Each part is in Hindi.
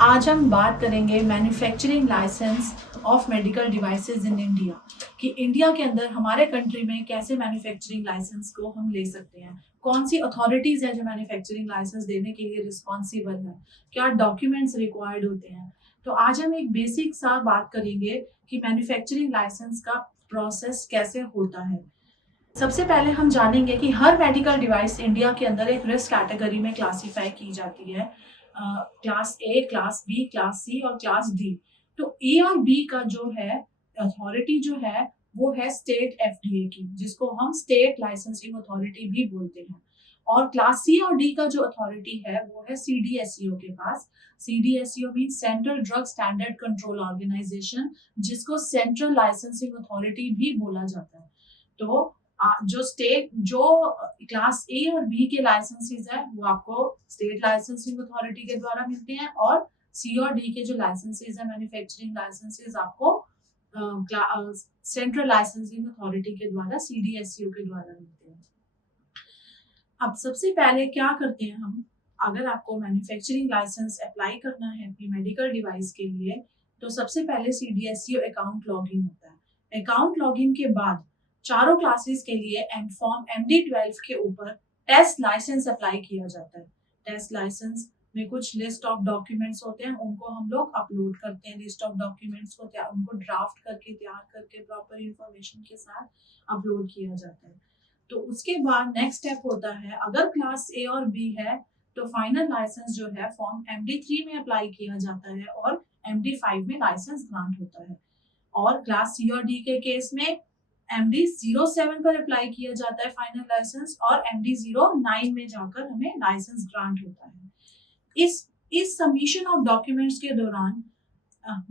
आज हम बात करेंगे manufacturing licence of medical devices in India कि इंडिया के अंदर हमारे कंट्री में कैसे मैन्युफैक्चरिंग लाइसेंस को हम ले सकते हैं, कौन सी अथॉरिटीज है जो मैन्युफैक्चरिंग लाइसेंस देने के लिए रिस्पॉन्सिबल है, क्या डॉक्यूमेंट्स रिक्वायर्ड होते हैं। तो आज हम एक बेसिक सा बात करेंगे कि मैन्युफैक्चरिंग लाइसेंस का प्रोसेस कैसे होता है। सबसे पहले हम जानेंगे कि हर मेडिकल डिवाइस इंडिया के अंदर एक रिस्क कैटेगरी में क्लासिफाई की जाती है, class A, class B, class C और क्लास डी। तो ए और बी का जो है अथॉरिटी जो है वो है स्टेट एफडीए की, जिसको हम स्टेट लाइसेंसिंग अथॉरिटी भी बोलते हैं। और क्लास सी और डी का जो अथॉरिटी है वो है सीडीएसईओ के पास। CDSCO mean central drug standard control organisation, जिसको सेंट्रल लाइसेंसिंग अथॉरिटी भी बोला जाता है। तो जो क्लास ए और बी के लाइसेंसेस है वो आपको स्टेट लाइसेंसिंग अथॉरिटी के द्वारा मिलते हैं, और सी और डी के जो लाइसेंसेस है मैन्युफैक्चरिंग लाइसेंसेस आपको सेंट्रल लाइसेंसिंग अथॉरिटी के द्वारा सीडीएसयू के द्वारा मिलते हैं। अब सबसे पहले क्या करते हैं हम, अगर आपको मैन्युफैक्चरिंग लाइसेंस अप्लाई करना है अपनी मेडिकल डिवाइस के लिए, तो सबसे पहले सीडीएसयू अकाउंट लॉगिन होता है। अकाउंट लॉगिन के बाद चारों क्लासेस के लिए एम फॉर्म MD12 के ऊपर टेस्ट लाइसेंस अप्लाई किया जाता है। टेस्ट लाइसेंस में कुछ लिस्ट ऑफ डॉक्यूमेंट्स होते हैं, उनको हम लोग अपलोड करते हैं। लिस्ट ऑफ डॉक्यूमेंट्स को उनको ड्राफ्ट करके तैयार करके प्रॉपर इंफॉर्मेशन के साथ अपलोड किया जाता है। तो उसके बाद नेक्स्ट स्टेप होता है, अगर क्लास ए और बी है तो फाइनल लाइसेंस जो है फॉर्म MD3 में अप्लाई किया जाता है और MD5 में लाइसेंस ग्रांट होता है। और क्लास सी और डी के केस में MD07 पर अप्लाई किया जाता है फाइनल लाइसेंस, और MD09 में जाकर हमें लाइसेंस ग्रांट होता है। इस सबमिशन ऑफ डॉक्यूमेंट्स के दौरान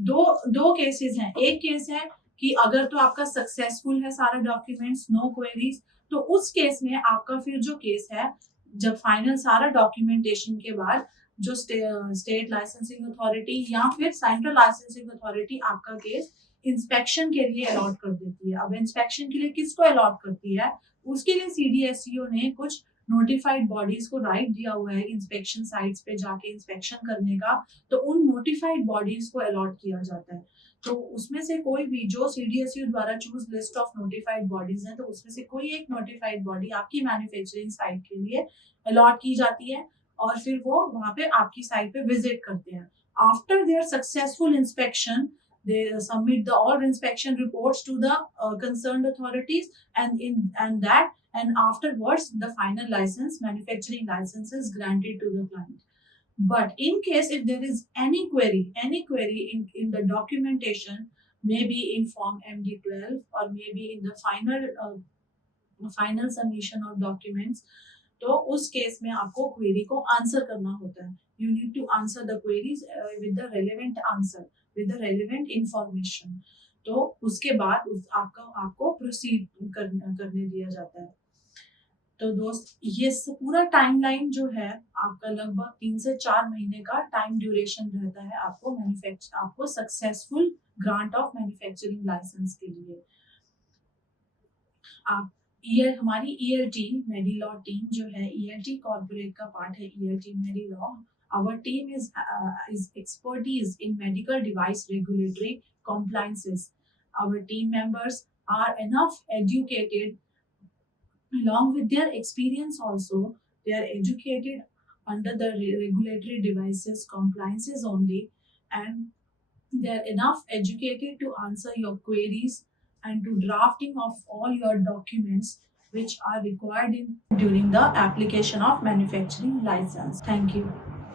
दो केसेस हैं। एक केस है कि अगर तो आपका सक्सेसफुल है सारे डॉक्यूमेंट्स, नो क्वेरीज, तो उस केस में आपका फिर जो केस है, जब फाइनल सारा डॉक्यूमेंटेशन के बाद जो स्टेट लाइसेंसिंग अथॉरिटी या फिर सेंट्रल लाइसेंसिंग अथॉरिटी आपका केस इंस्पेक्शन के लिए अलॉट कर देती है। अब इंस्पेक्शन के लिए किसको अलॉट करती है, उसके लिए सीडीएसईओ ने कुछ नोटिफाइड बॉडीज को राइट दिया हुआ है इंस्पेक्शन साइट्स पे जाके इंस्पेक्शन करने का। तो उन नोटिफाइड बॉडीज को अलॉट किया जाता है। तो उसमें से कोई भी जो सीडीएसईओ द्वारा choose list of notified bodies है, तो उसमें से कोई एक नोटिफाइड बॉडी आपकी मैन्युफैक्चरिंग साइट के लिए अलॉट की जाती है, और फिर वो वहां पे आपकी साइट पे विजिट करते हैं। After their successful inspection, they submit the all inspection reports to the concerned authorities, and afterwards the final license, manufacturing license, is granted to the client. But in case if there is any query in the documentation, maybe in form MD12 or maybe in the final submission of documents, तो उस केस में आपको क्वेरी को आंसर करना होता है। You need to answer the queries with the relevant answer, with the relevant information. तो उसके बाद आपको प्रोसीड करने दिया जाता है। तो दोस्त, ये पूरा टाइमलाइन जो है आपका लगभग 3 से 4 महीने का टाइम ड्यूरेशन रहता है आपको successful grant of manufacturing licence के लिए। आप हमारी ELT मेडिलॉ टीम जो है, ELT कॉर्पोरेट का पार्ट है ELT मेडिलॉ। Our team is expertise in medical device regulatory compliances. Our team members are enough educated, along with their experience also. They are educated under the regulatory devices compliances only, and they are enough educated to answer your queries and to drafting of all your documents which are required during the application of manufacturing license. Thank you.